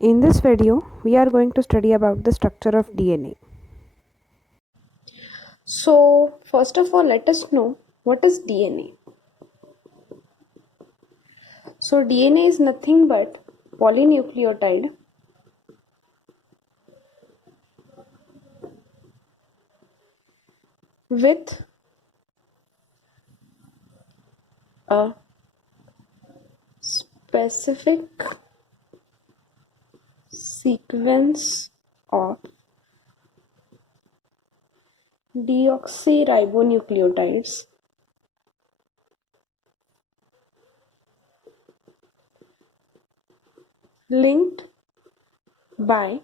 In this video, we are going to study about the structure of DNA. So, first of all, let us know what is DNA. So, DNA is nothing but polynucleotide with a specific sequence of deoxyribonucleotides linked by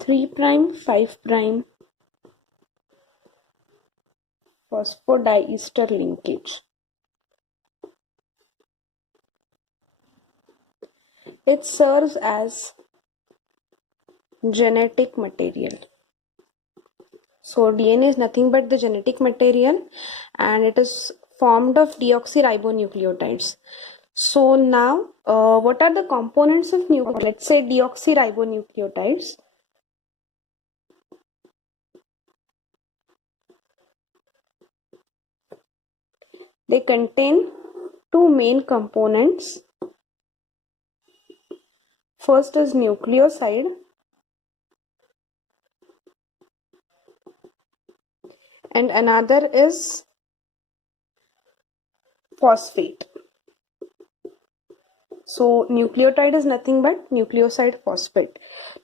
3' 5' phosphodiester linkage. It serves as genetic material. So DNA is nothing but the genetic material and it is formed of deoxyribonucleotides. So now what are the components of nucleotides? Let's say deoxyribonucleotides. They contain two main components. First is nucleoside and another is phosphate. So nucleotide is nothing but nucleoside phosphate.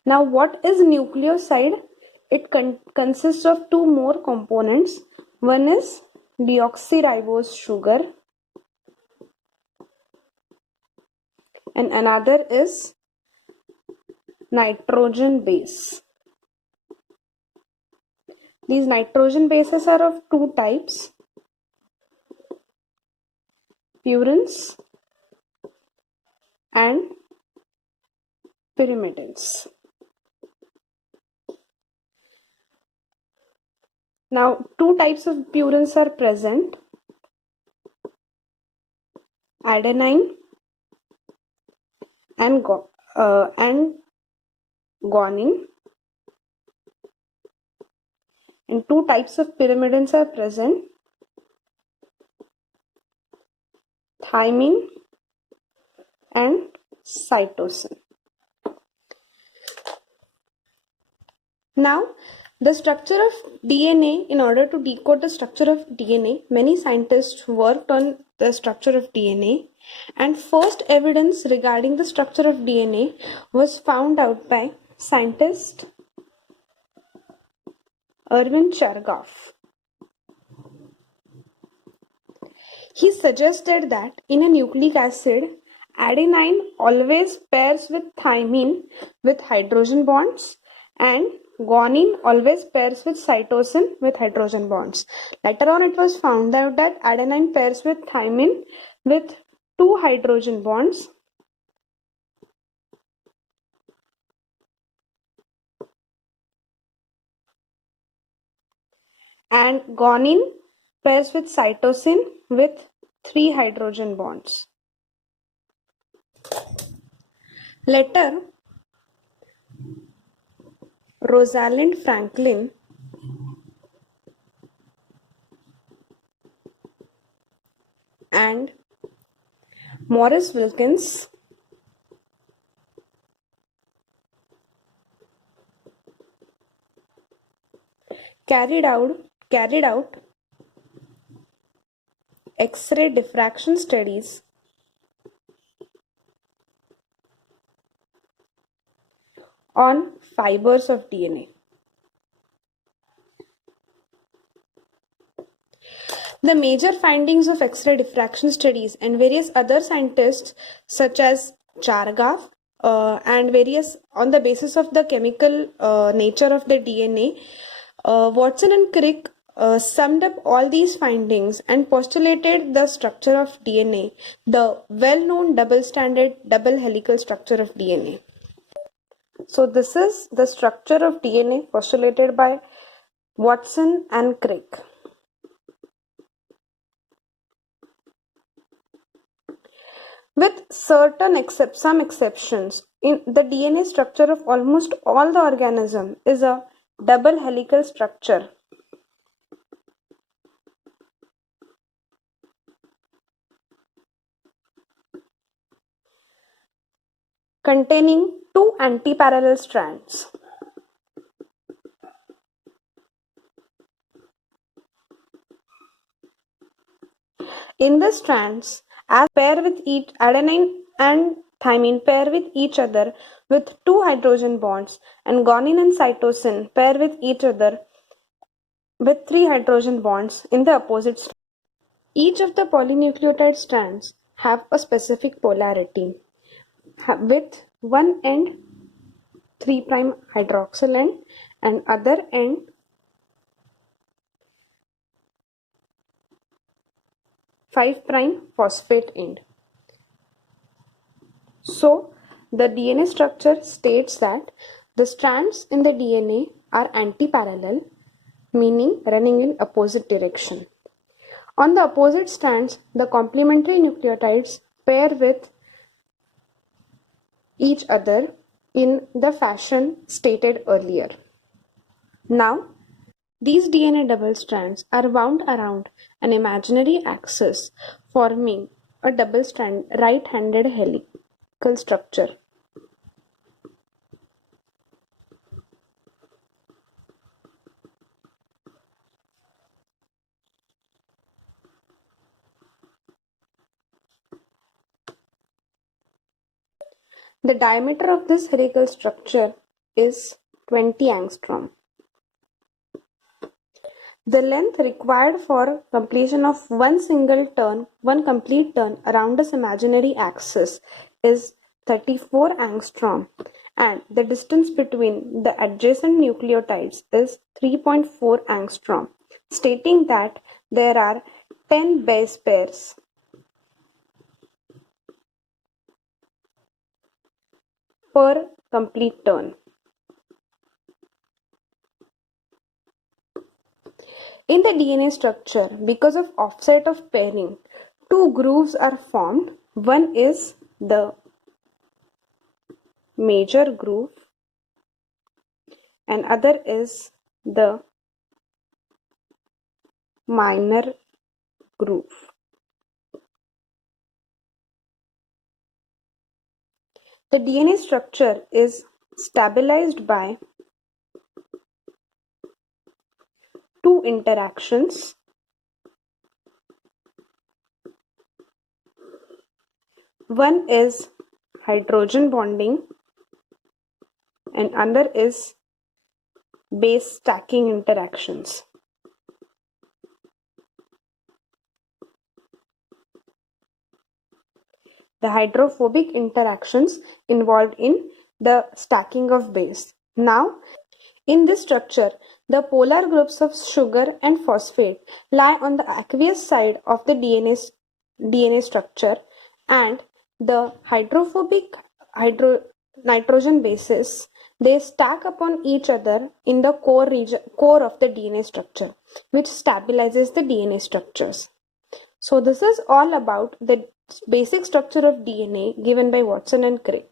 Now what is nucleoside? It consists of two more components. One is deoxyribose sugar and another is nitrogen base. These nitrogen bases are of two types, purines and pyrimidines. Now two types of purines are present, adenine and guanine, and two types of pyrimidines are present, thymine and cytosine. Now the structure of DNA, in order to decode the structure of DNA, many scientists worked on the structure of DNA, and first evidence regarding the structure of DNA was found out by scientist Erwin Chargaff. He suggested that in a nucleic acid, adenine always pairs with thymine with hydrogen bonds and guanine always pairs with cytosine with hydrogen bonds. Later on, it was found out that adenine pairs with thymine with two hydrogen bonds and guanine pairs with cytosine with three hydrogen bonds. Later, Rosalind Franklin and Maurice Wilkins carried out X-ray diffraction studies on fibers of DNA. The major findings of X-ray diffraction studies and various other scientists such as Chargaff and various on the basis of the chemical nature of the DNA, Watson and Crick summed up all these findings and postulated the structure of DNA, the well-known double-stranded double helical structure of DNA. So this is the structure of DNA postulated by Watson and Crick. With some exceptions. In the DNA structure of almost all the organism is a double helical structure containing two antiparallel strands. In the strands, as pair with each adenine and thymine pair with each other with two hydrogen bonds, and guanine and cytosine pair with each other with three hydrogen bonds in the opposite strands. Each of the polynucleotide strands have a specific polarity with one end 3' hydroxyl end and other end 5' phosphate end. So, the DNA structure states that the strands in the DNA are antiparallel, meaning running in opposite direction. On the opposite strands, the complementary nucleotides pair with each other in the fashion stated earlier. Now, these DNA double strands are wound around an imaginary axis, forming a double-strand right-handed helical structure. The diameter of this helical structure is 20 angstrom. The length required for completion of one complete turn around this imaginary axis is 34 angstrom, and the distance between the adjacent nucleotides is 3.4 angstrom, stating that there are 10 base pairs per complete turn. In the DNA structure, because of offset of pairing, two grooves are formed. One is the major groove and other is the minor groove. The DNA structure is stabilized by two interactions. One is hydrogen bonding and other is base stacking interactions. The hydrophobic interactions involved in the stacking of base. Now, in this structure, the polar groups of sugar and phosphate lie on the aqueous side of the DNA structure, and the hydrophobic nitrogen bases, they stack upon each other in the core of the DNA structure, which stabilizes the DNA structures. So this is all about the basic structure of DNA given by Watson and Crick.